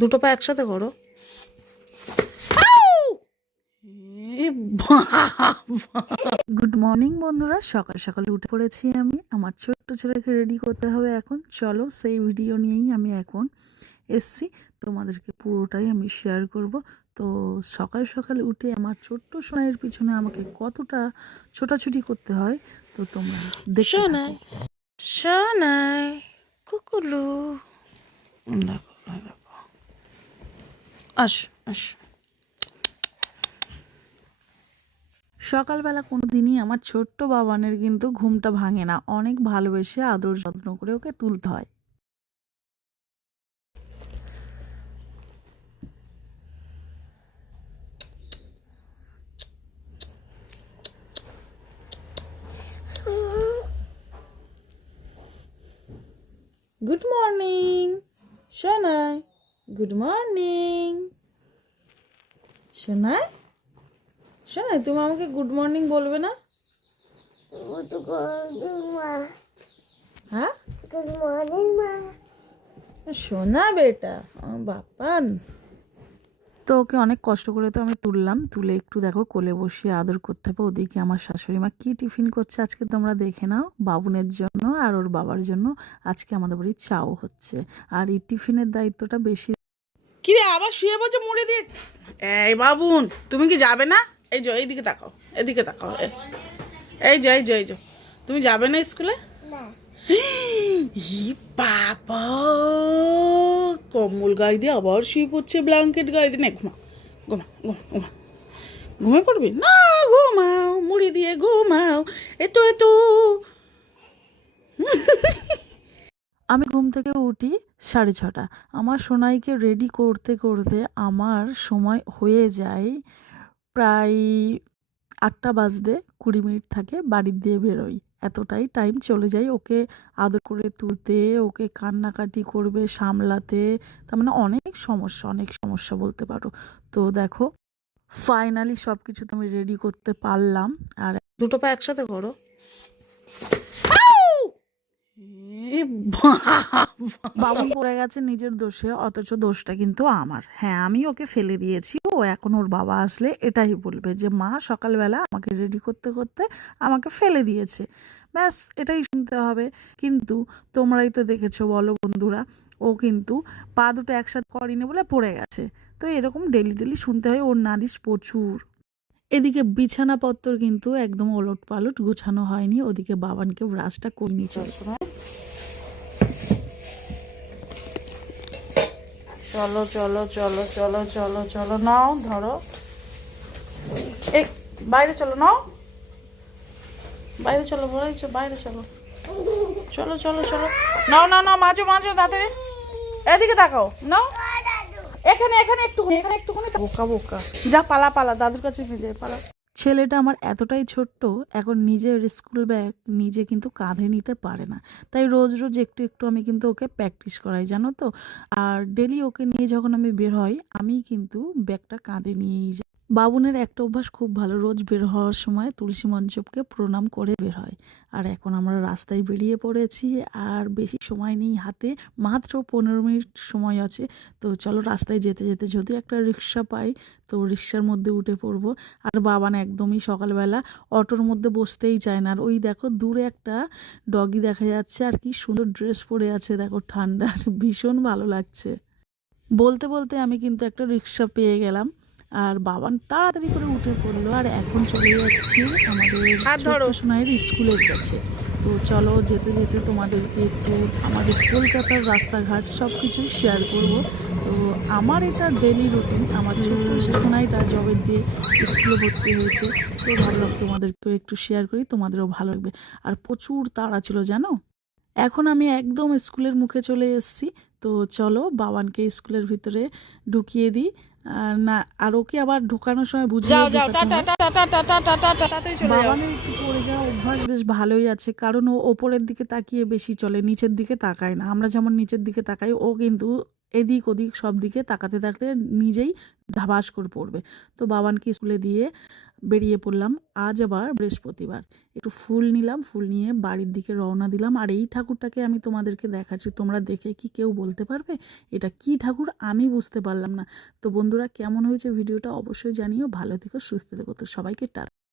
দুটো পা একসাথে করো। গুড মর্নিং বন্ধুরা, সকাল সকাল উঠে পড়েছি আমি। আমার ছোট্ট ছেলেকে রেডি করতে হবে এখন। চলো সেই ভিডিও নিয়েই আমি এখন এসছি, তোমাদেরকে পুরোটাই আমি শেয়ার করব। তো সকাল সকাল উঠে আমার ছোট্ট সোনাইয়ের পিছনে আমাকে কতটা ছোটাছুটি করতে হয় তো তোমরা দেখতে থাকো। সোনাই কুকুলু, দেখো দেখো, আস আস। সকালবেলা কোনো দিনই আমার ছোট্ট বাবানের কিন্তু ঘুমটা ভাঙে না। অনেক ভালোবেসে আদর যত্ন করে ওকে তুলতে হয়। Good morning Sonai, good morning Sonai. Sonai, তুমি আমাকে গুড মর্নিং বলবে না? হ্যাঁ, গুড মর্নিং মা। সোনা বেটা, বাপান। তো ওকে অনেক কষ্ট করে তো আমি তুললাম, তুলে একটু দেখো কোলে বসিয়ে আদর করতে হবে। ওদিকে আমার শাশুড়ি মা কি টিফিন করছে আজকে তোমরা দেখে নাও। বাবুনের জন্য আর ওর বাবার জন্য আজকে আমাদের বাড়ি চাও হচ্ছে। আর এই টিফিনের দায়িত্বটা বেশি। কি রে, আবার শুয়ে বসে মুড়ে দিয়ে? এই বাবুন, তুমি কি যাবে না? এই যে এইদিকে তাকাও, এদিকে তাকাও। এই যে এই যে এই যে, তুমি যাবে না স্কুলে? না, বাবা, কম্বল গায়ে দিয়ে আবার শুয়ে পড়ছে, ব্ল্যাঙ্কেট গায়ে দিয়ে। না, ঘুমা ঘুমা ঘুমা ঘুমা, ঘুমে পড়বি না? ঘুমাও, মুড়ি দিয়ে ঘুমাও। এতো এতো। আমি ঘুম থেকে উঠি 6:30। আমার সোনাইকে রেডি করতে করতে আমার সময় হয়ে যায় প্রায় 8টা বাজতে 20 মিনিট থাকে। বাড়ির দিয়ে বেরোই, এতটাই টাইম চলে যায় ওকে আদর করে তুলতে, ওকে কান্নাকাটি করবে সামলাতে। তার মানে অনেক সমস্যা বলতে পারো। তো দেখো ফাইনালি সব কিছু তো আমি রেডি করতে পারলাম। আর দুটো পা একসাথে করো। বাবুন পড়ে গেছে নিজের দোষে, অথচ দোষটা কিন্তু আমার। হ্যাঁ, আমি ওকে ফেলে দিয়েছি। ও এখন ওর বাবা আসলে এটাই বলবে যে মা সকালবেলা আমাকে রেডি করতে করতে আমাকে ফেলে দিয়েছে। ব্যাস এটাই শুনতে হবে। কিন্তু তোমরাই তো দেখেছো, বলো বন্ধুরা, ও কিন্তু পা দুটো একসাথে করেনি বলে পড়ে গেছে। তো এরকম ডেলি ডেলি শুনতে হয়, ওর নালিশ প্রচুর। এদিকে বিছানাপত্র কিন্তু একদম ওলট পালট গোছানো হয়নি। ওদিকে বাবানকে ব্রাশটা করে নিয়ে চল। চলো চলো চলো চলো চলো চলো, নাও ধরো। এই বাইরে চলো, নাও বাইরে চলো, বলেছো বাইরে চলো। চলো চলো চলো, নাও নাও নাও, মাঝো মাঝো তাড়াতাড়ি। এদিকে তাকাও, নাও। এখানে এখানে একটুখানি বোকা বোকা। যা পালা পালা, দাদুর কাছে নিয়ে যায়, পালা। ছেলেটা আমার এতটাই ছোট্ট, এখন নিজের স্কুল ব্যাগ নিজে কিন্তু কাঁধে নিতে পারে না। তাই রোজ রোজ একটু একটু আমি কিন্তু ওকে প্র্যাকটিস করাই, জানো তো। আর ডেলি ওকে নিয়ে যখন আমি বের হই, আমি কিন্তু ব্যাগটা কাঁধে নিয়েই যাই। বাবুনের একটা অভ্যাস খুব ভালো, রোজ বের হওয়ার সময় তুলসী মঞ্চপকে প্রণাম করে বের হয়। আর এখন আমরা রাস্তায় বেরিয়ে পড়েছি, আর বেশি সময় নেই হাতে, মাত্র 15 মিনিট সময় আছে। তো চলো রাস্তায় যেতে যেতে যদি একটা রিক্সা পাই তো রিক্সার মধ্যে উঠে পড়বো। আর বাবান একদমই সকালবেলা অটোর মধ্যে বসতেই চায় না। আর ওই দেখো দূরে একটা ডগি দেখা যাচ্ছে, আর কি সুন্দর ড্রেস পরে আছে দেখো, ঠান্ডার ভীষণ ভালো লাগছে। বলতে বলতে আমি কিন্তু একটা রিক্সা পেয়ে গেলাম, আর বাবান তাড়াতাড়ি করে উঠে পড়লো। আর এখন চলে যাচ্ছি আমাদের ছোট্ট সোনাইয়ের স্কুলের কাছে। তো চলো যেতে যেতে তোমাদেরকে একটু আমাদের কলকাতার রাস্তাঘাট সব কিছুই শেয়ার করব। তো আমার এটা ডেলি রুটিন। আমার ছোট্ট সোনাইটা জবের দিয়ে স্কুলে ভর্তি হয়েছে, তো ভাবলাম তোমাদেরকেও একটু শেয়ার করি, তোমাদেরও ভালো লাগবে। আর প্রচুর তাড়া ছিল জানো। এখন আমি একদম স্কুলের মুখে চলে এসেছি। তো চলো বাবানকে স্কুলের ভিতরে ঢুকিয়ে দিই। না, আর ওকে আবার ঢোকানোর সময় বুঝিয়ে বাবানের একটু পড়ে যাওয়া অভ্যাস বেশ ভালোই আছে, কারণ ও ওপরের দিকে তাকিয়ে বেশি চলে, নিচের দিকে তাকায় না। আমরা যেমন নিচের দিকে তাকাই, ও কিন্তু এদিক ওদিক সব দিকে তাকাতে তাকাতে নিজেই ঢাবাস করে পড়বে। তো বাবানকে স্কুলে দিয়ে বেরিয়ে পড়লাম। আজ আবার বৃহস্পতিবার, একটু ফুল নিলাম, ফুল নিয়ে বাড়ির দিকে রওনা দিলাম। আর এই ঠাকুরটাকে আমি তোমাদেরকে দেখাচ্ছি, তোমরা দেখে কি কেউ বলতে পারবে এটা কি ঠাকুর? আমি বুঝতে পারলাম না। তো বন্ধুরা, কেমন হয়েছে ভিডিওটা অবশ্যই জানিও। ভালো থেকো, সুস্থ থেকো। তো সবাইকে টাটা।